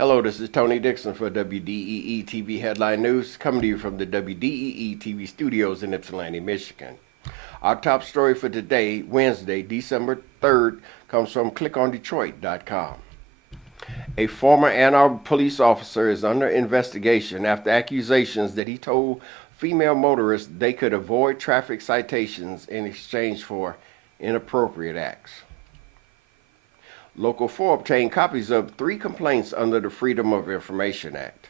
Hello, this is Tony Dixon for WDEE-TV Headline News, coming to you from the WDEE-TV studios in Ypsilanti, Michigan. Our top story for today, Wednesday, December 3rd, comes from clickondetroit.com. A former Ann Arbor police officer is under investigation after accusations that he told female motorists they could avoid traffic citations in exchange for inappropriate acts. Local 4 obtained copies of 3 complaints under the Freedom of Information Act.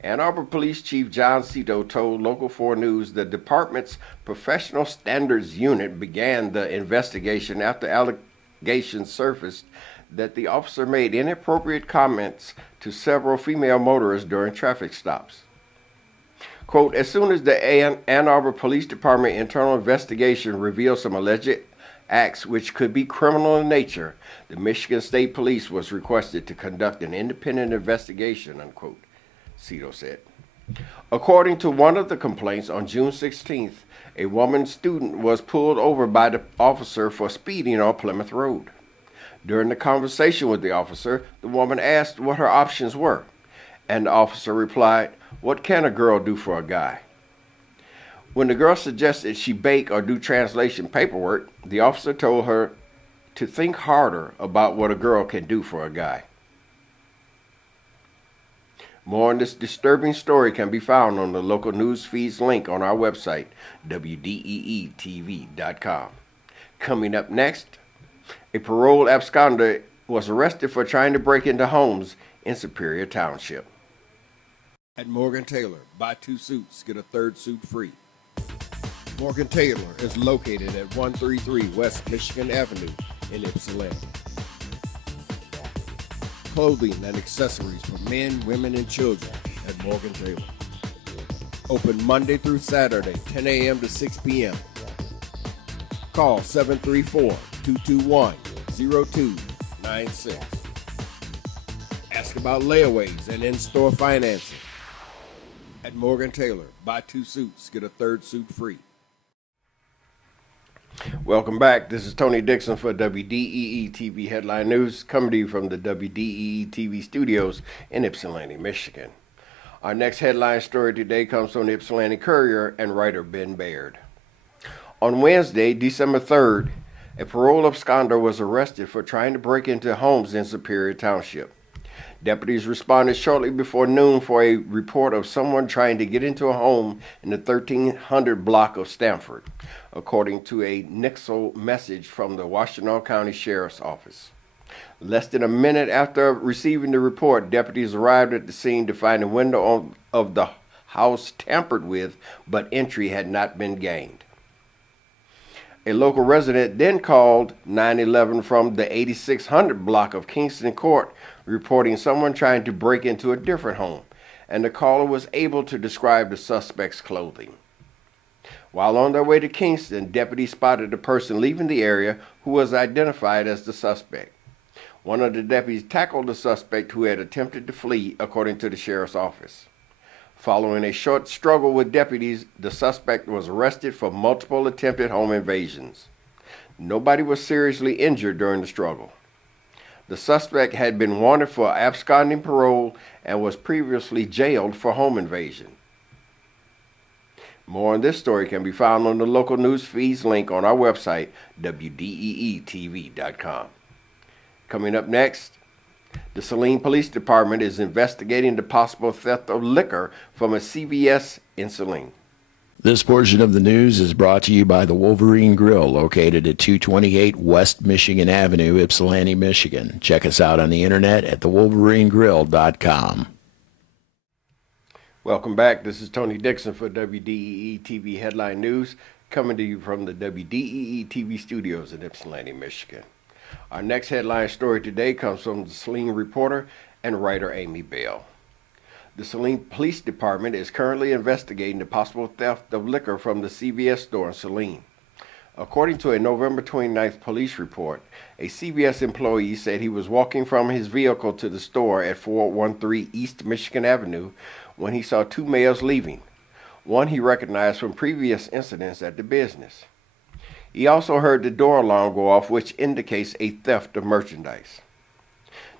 Ann Arbor Police Chief John Cito told Local 4 News the department's Professional Standards Unit began the investigation after allegations surfaced that the officer made inappropriate comments to several female motorists during traffic stops. Quote, as soon as the Ann Arbor Police Department internal investigation revealed some alleged acts which could be criminal in nature, the Michigan State Police was requested to conduct an independent investigation, unquote, Cito said. According to one of the complaints, on June 16th, a woman student was pulled over by the officer for speeding on Plymouth Road. During the conversation with the officer, the woman asked what her options were, and the officer replied, "What can a girl do for a guy?" When the girl suggested she bake or do translation paperwork, the officer told her to think harder about what a girl can do for a guy. More on this disturbing story can be found on the local news feeds link on our website, WDEE-TV.com. Coming up next, a parole absconder was arrested for trying to break into homes in Superior Township. At Morgan Taylor, buy 2 suits, get a 3rd suit free. Morgan Taylor is located at 133 West Michigan Avenue in Ypsilanti. Clothing and accessories for men, women, and children at Morgan Taylor. Open Monday through Saturday, 10 a.m. to 6 p.m. Call 734-221-0296. Ask about layaways and in-store financing. At Morgan Taylor, buy 2 suits, get a 3rd suit free. Welcome back. This is Tony Dixon for WDEE-TV Headline News, coming to you from the WDEE-TV studios in Ypsilanti, Michigan. Our next headline story today comes from the Ypsilanti Courier and writer Ben Baird. On Wednesday, December 3rd, a parole absconder was arrested for trying to break into homes in Superior Township. Deputies responded shortly before noon for a report of someone trying to get into a home in the 1300 block of Stamford, according to a Nixle message from the Washtenaw County Sheriff's Office. Less than a minute after receiving the report, deputies arrived at the scene to find a window of the house tampered with, but entry had not been gained. A local resident then called 911 from the 8600 block of Kingston Court, reporting someone trying to break into a different home, and the caller was able to describe the suspect's clothing. While on their way to Kingston, deputies spotted a person leaving the area who was identified as the suspect. One of the deputies tackled the suspect who had attempted to flee, according to the sheriff's office. Following a short struggle with deputies, the suspect was arrested for multiple attempted home invasions. Nobody was seriously injured during the struggle. The suspect had been wanted for absconding parole and was previously jailed for home invasion. More on this story can be found on the local news feeds link on our website, WDEE-TV.com. Coming up next, the Saline Police Department is investigating the possible theft of liquor from a CVS in Saline. This portion of the news is brought to you by the Wolverine Grill, located at 228 West Michigan Avenue, Ypsilanti, Michigan. Check us out on the internet at thewolverinegrill.com. Welcome back. This is Tony Dixon for WDEE-TV Headline News, coming to you from the WDEE-TV studios in Ypsilanti, Michigan. Our next headline story today comes from the Saline reporter and writer Amy Bell. The Saline Police Department is currently investigating the possible theft of liquor from the CVS store in Saline. According to a November 29th police report, a CVS employee said he was walking from his vehicle to the store at 413 East Michigan Avenue when he saw 2 males leaving. One he recognized from previous incidents at the business. He also heard the door alarm go off, which indicates a theft of merchandise.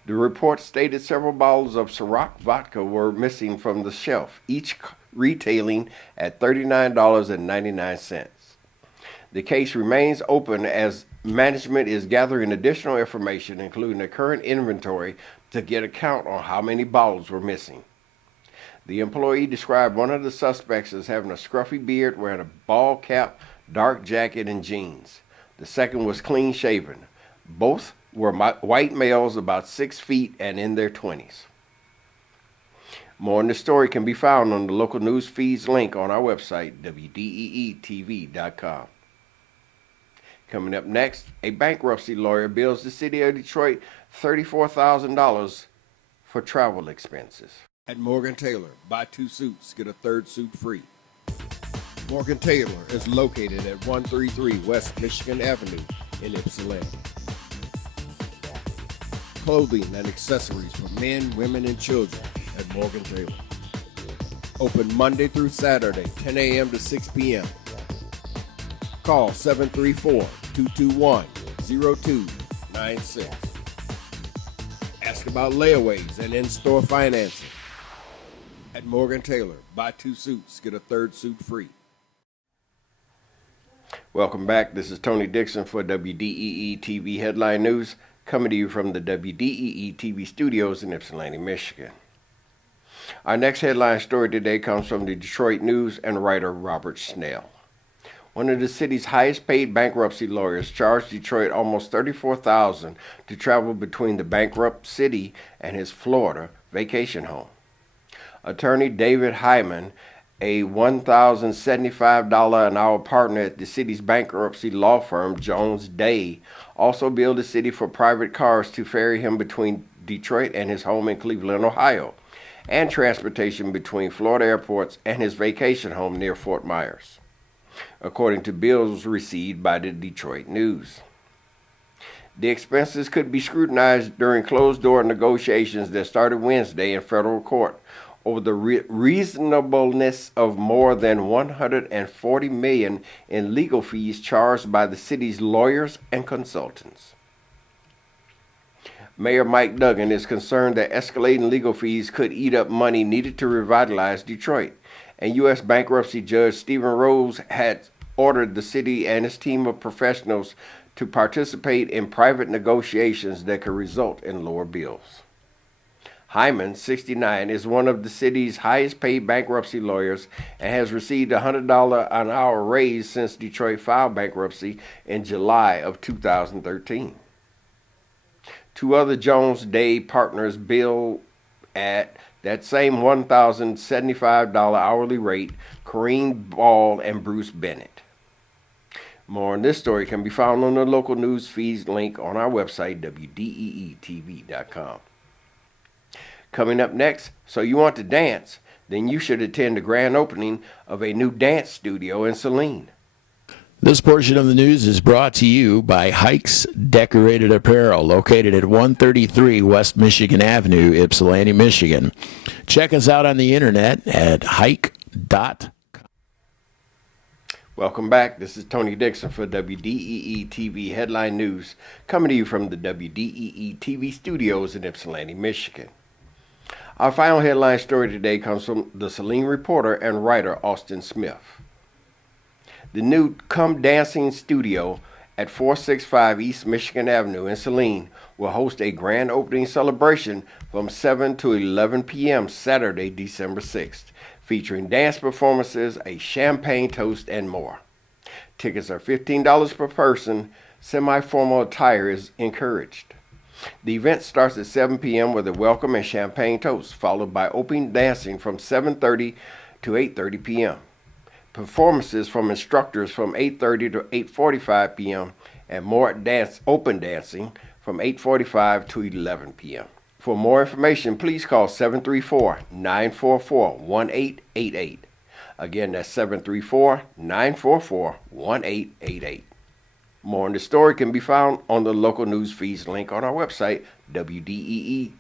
The report stated several bottles of Ciroc vodka were missing from the shelf, each retailing at $39.99. The case remains open as management is gathering additional information, including the current inventory, to get a count on how many bottles were missing. The employee described one of the suspects as having a scruffy beard, wearing a ball cap, dark jacket, and jeans. The second was clean shaven. Both were white males about 6 feet and in their 20s. More on this story can be found on the local news feeds link on our website, WDEE-TV.com. Coming up next, a bankruptcy lawyer bills the city of Detroit $34,000 for travel expenses. At Morgan Taylor, buy 2 suits, get a 3rd suit free. Morgan Taylor is located at 133 West Michigan Avenue in Ypsilanti. Clothing and accessories for men, women, and children at Morgan Taylor. Open Monday through Saturday, 10 a.m. to 6 p.m. Call 734-221-0296. Ask about layaways and in-store financing. At Morgan Taylor, buy 2 suits, get a 3rd suit free. Welcome back. This is Tony Dixon for WDEE-TV Headline News, coming to you from the WDEE-TV studios in Ypsilanti, Michigan. Our next headline story today comes from the Detroit News and writer Robert Snell. One of the city's highest paid bankruptcy lawyers charged Detroit almost $34,000 to travel between the bankrupt city and his Florida vacation home. Attorney David Hyman, a $1,075 an hour partner at the city's bankruptcy law firm Jones Day, also billed the city for private cars to ferry him between Detroit and his home in Cleveland, Ohio, and transportation between Florida airports and his vacation home near Fort Myers, according to bills received by the Detroit News. The expenses could be scrutinized during closed-door negotiations that started Wednesday in federal court over the reasonableness of more than $140 million in legal fees charged by the city's lawyers and consultants. Mayor Mike Duggan is concerned that escalating legal fees could eat up money needed to revitalize Detroit, and U.S. bankruptcy judge Stephen Rose had ordered the city and its team of professionals to participate in private negotiations that could result in lower bills. Hyman, 69, is one of the city's highest paid bankruptcy lawyers and has received a $100 an hour raise since Detroit filed bankruptcy in July of 2013. 2 other Jones Day partners bill at that same $1,075 hourly rate, Corrine Ball and Bruce Bennett. More on this story can be found on the local news feeds link on our website, WDEE-TV.com. Coming up next, so you want to dance? Then you should attend the grand opening of a new dance studio in Saline. This portion of the news is brought to you by Hikes Decorated Apparel, located at 133 West Michigan Avenue, Ypsilanti, Michigan. Check us out on the internet at hike.com. Welcome back. This is Tony Dixon for WDEE-TV Headline News, coming to you from the WDEE-TV studios in Ypsilanti, Michigan. Our final headline story today comes from the Saline reporter and writer Austin Smith. The new Come Dancing Studio at 465 East Michigan Avenue in Saline will host a grand opening celebration from 7 to 11 p.m. Saturday, December 6th, featuring dance performances, a champagne toast, and more. Tickets are $15 per person. Semi-formal attire is encouraged. The event starts at 7 p.m. with a welcome and champagne toast, followed by open dancing from 7:30 to 8:30 p.m. Performances from instructors from 8:30 to 8:45 p.m. and more open dancing from 8:45 to 11 p.m. For more information, please call 734-944-1888. Again, that's 734-944-1888. More on the story can be found on the local news feeds link on our website, WDEE-TV.com.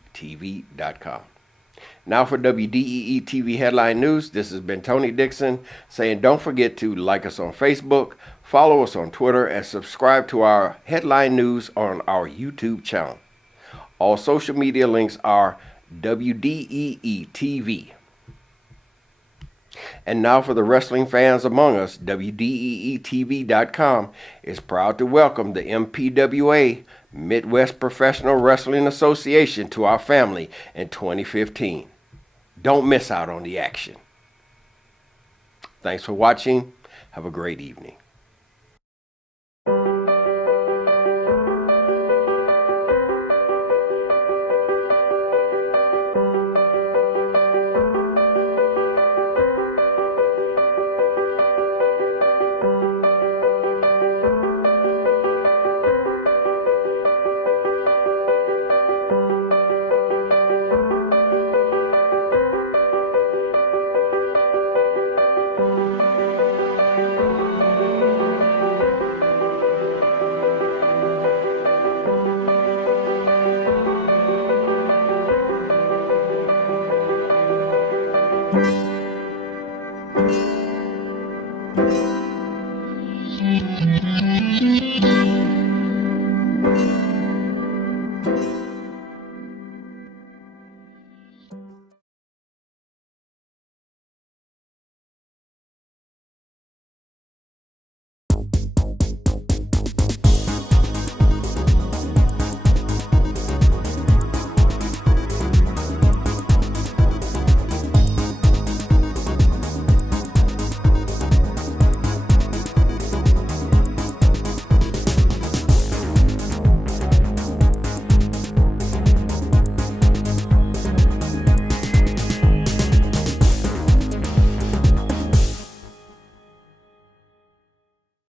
Now for WDEE-TV Headline News, this has been Tony Dixon saying don't forget to like us on Facebook, follow us on Twitter, and subscribe to our Headline News on our YouTube channel. All social media links are WDEE-TV. And now for the wrestling fans among us, WDEE-TV.com is proud to welcome the MPWA, Midwest Professional Wrestling Association, to our family in 2015. Don't miss out on the action. Thanks for watching. Have a great evening.